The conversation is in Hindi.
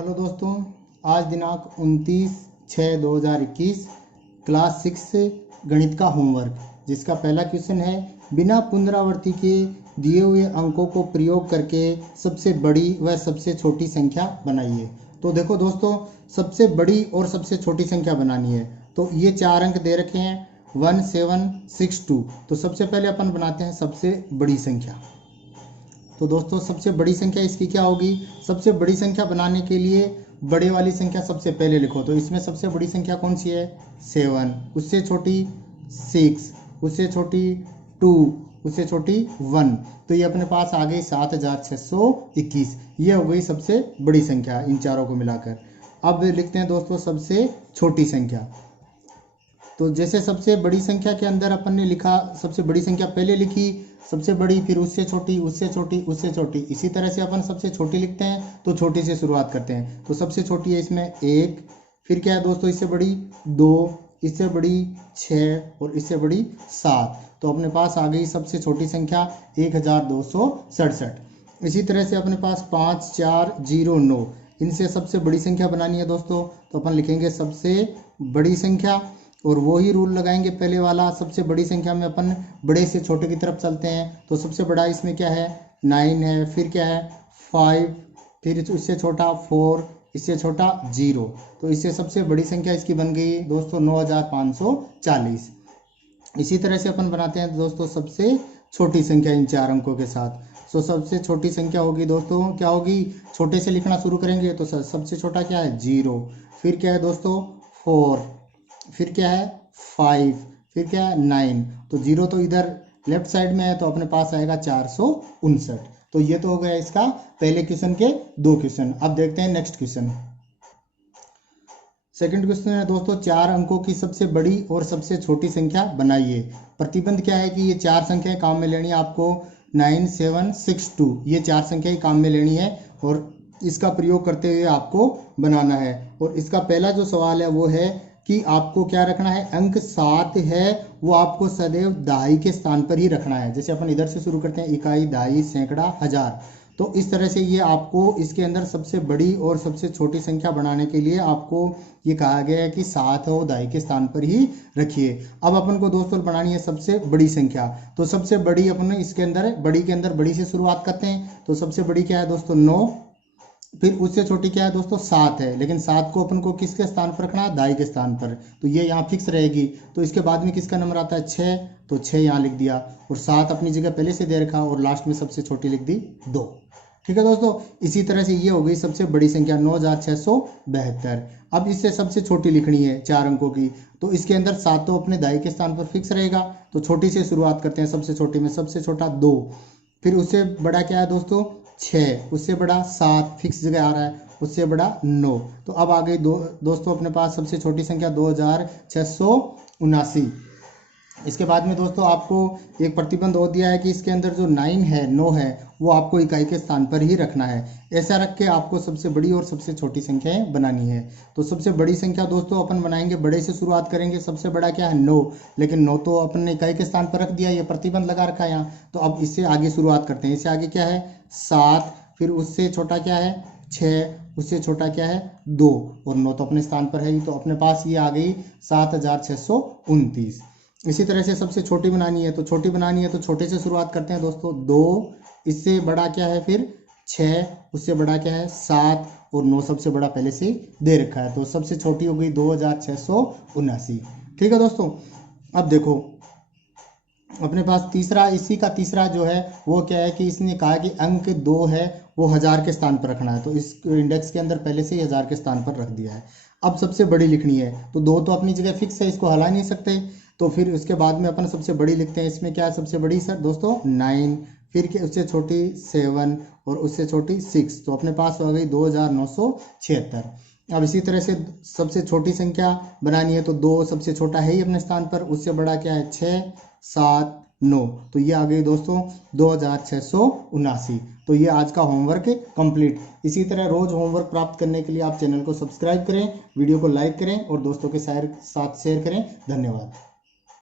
हेलो दोस्तों, आज दिनांक 29/6/2021 क्लास 6 गणित का होमवर्क, जिसका पहला क्वेश्चन है बिना पुनरावृत्ति के दिए हुए अंकों को प्रयोग करके सबसे बड़ी व सबसे छोटी संख्या बनाइए। तो देखो दोस्तों, सबसे बड़ी और सबसे छोटी संख्या बनानी है। तो ये 4 अंक दे रखे हैं 1762। तो सबसे पहले अपन बनाते हैं सबसे बड़ी संख्या। तो दोस्तों सबसे बड़ी संख्या इसकी क्या होगी? सबसे बड़ी संख्या बनाने के लिए बड़े वाली संख्या सबसे पहले लिखो। तो इसमें सबसे बड़ी संख्या कौन सी है? 7। उससे छोटी 6, उससे छोटी 2, उससे छोटी 1। तो ये अपने पास आ गई 7621। ये हो गई सबसे बड़ी संख्या इन चारों को मिलाकर। अब लिखते हैं दोस्तों सबसे छोटी संख्या। तो जैसे सबसे बड़ी संख्या के अंदर अपन ने लिखा, सबसे बड़ी संख्या पहले लिखी, सबसे बड़ी, फिर उससे छोटी, उससे छोटी, उससे छोटी। इसी तरह से अपन सबसे छोटी लिखते हैं तो छोटी से शुरुआत करते हैं। तो सबसे छोटी है इसमें 1, फिर क्या है दोस्तों इससे बड़ी 2, इससे बड़ी 6 और इससे बड़ी 7। तो अपने पास आ गई सबसे छोटी संख्या 1267। इसी तरह से अपने पास 5409, इनसे सबसे बड़ी संख्या बनानी है दोस्तों। तो अपन लिखेंगे सबसे बड़ी संख्या और वही रूल लगाएंगे पहले वाला। सबसे बड़ी संख्या में अपन बड़े से छोटे की तरफ चलते हैं। तो सबसे बड़ा इसमें क्या है? 9 है, फिर क्या है 5, फिर इससे छोटा 4, इससे छोटा 0। तो इससे सबसे बड़ी संख्या इसकी बन गई दोस्तों 9540। इसी तरह से अपन बनाते हैं दोस्तों सबसे छोटी संख्या इन 4 अंकों के साथ। तो सबसे छोटी संख्या होगी दोस्तों, क्या होगी? छोटे से लिखना शुरू करेंगे तो सबसे छोटा क्या है? 0, फिर क्या है दोस्तों 4, फिर क्या है 5, फिर क्या है 9। तो 0 तो इधर लेफ्ट साइड में है तो अपने पास आएगा 459। तो ये तो हो गया इसका पहले क्वेश्चन के 2 क्वेश्चन। अब देखते हैं नेक्स्ट क्वेश्चन। सेकंड क्वेश्चन है दोस्तों 4 अंकों की सबसे बड़ी और सबसे छोटी संख्या बनाइए। प्रतिबंध क्या है कि ये 4 संख्याएं काम में लेनी है आपको। 9762 ये 4 संख्याएं काम में लेनी है और इसका प्रयोग करते हुए आपको बनाना है। और इसका पहला जो सवाल है वो है कि आपको क्या रखना है? अंक 7 है वो आपको सदैव दहाई के स्थान पर ही रखना है। जैसे अपन इधर से शुरू करते हैं, इकाई, दहाई, सैकड़ा, हजार। तो इस तरह से ये आपको इसके अंदर सबसे बड़ी और सबसे छोटी संख्या बनाने के लिए आपको ये कहा गया है कि 7 हो दहाई के स्थान पर ही रखिए। अब अपन को दोस्तों बनानी है सबसे बड़ी संख्या। तो सबसे बड़ी अपन इसके अंदर बड़ी के अंदर बड़ी से शुरुआत करते हैं। तो सबसे बड़ी क्या है दोस्तों? 9, फिर उससे छोटी क्या है दोस्तों? 7 है, लेकिन 7 को अपन को किसके स्थान पर रखना है? दाई के स्थान पर। तो ये यहाँ फिक्स रहेगी। तो इसके बाद में किसका नंबर आता है? 6। तो 6 यहाँ लिख दिया और 7 अपनी जगह पहले से दे रखा और लास्ट में सबसे छोटी लिख दी 2। ठीक है दोस्तों, इसी तरह से ये हो गई सबसे बड़ी संख्या 9672। अब इससे सबसे छोटी लिखनी है 4 अंकों की। तो इसके अंदर 7 तो अपने दाई के स्थान पर फिक्स रहेगा। तो छोटी से शुरुआत करते हैं। सबसे छोटी में सबसे छोटा 2, फिर उससे बड़ा क्या है दोस्तों? 6, उससे बड़ा 7 फिक्स जगह आ रहा है, उससे बड़ा 9। तो अब आ गई दोस्तों अपने पास सबसे छोटी संख्या 2679। इसके बाद में दोस्तों आपको एक प्रतिबंध और दिया है कि इसके अंदर जो 9 है वो आपको इकाई के स्थान पर ही रखना है। ऐसा रख के आपको सबसे बड़ी और सबसे छोटी संख्याएं बनानी है। तो सबसे बड़ी संख्या दोस्तों अपन बनाएंगे, बड़े से शुरुआत करेंगे। सबसे बड़ा क्या है? 9, लेकिन 9 तो अपन ने इकाई के स्थान पर रख दिया, ये प्रतिबंध लगा रखा है यहाँ। तो अब इससे आगे शुरुआत करते हैं। इससे आगे क्या है? 7, फिर उससे छोटा क्या है? 6, उससे छोटा क्या है? 2 और 9 तो अपने स्थान पर है ही। तो अपने पास ये आ गई 7629। इसी तरह से सबसे छोटी बनानी है। तो छोटी बनानी है तो छोटे से शुरुआत करते हैं दोस्तों। 2, इससे बड़ा क्या है? फिर 6, उससे बड़ा क्या है? 7 और 9 सबसे बड़ा पहले से दे रखा है। तो सबसे छोटी हो गई 2679। ठीक है दोस्तों, अब देखो अपने पास तीसरा, इसी का तीसरा जो है वो क्या है कि इसने कहा कि अंक 2 है वो 1000 के स्थान पर रखना है। तो इस इंडेक्स के अंदर पहले से ही 1000 के स्थान पर रख दिया है। अब सबसे बड़ी लिखनी है। तो 2 तो अपनी जगह फिक्स है, इसको हला नहीं सकते। तो फिर उसके बाद में अपन सबसे बड़ी लिखते हैं। इसमें क्या है सबसे बड़ी सर दोस्तों? 9, फिर क्या उससे छोटी 7 और उससे छोटी 6। तो अपने पास हो गई 2976। अब इसी तरह से सबसे छोटी संख्या बनानी है। तो 2 सबसे छोटा है ही अपने स्थान पर, उससे बड़ा क्या है? 6, 7, 9। तो ये आ गई दोस्तों 2679। तो ये आज का होमवर्क कंप्लीट। इसी तरह रोज होमवर्क प्राप्त करने के लिए आप चैनल को सब्सक्राइब करें, वीडियो को लाइक करें और दोस्तों के साथ शेयर करें। धन्यवाद।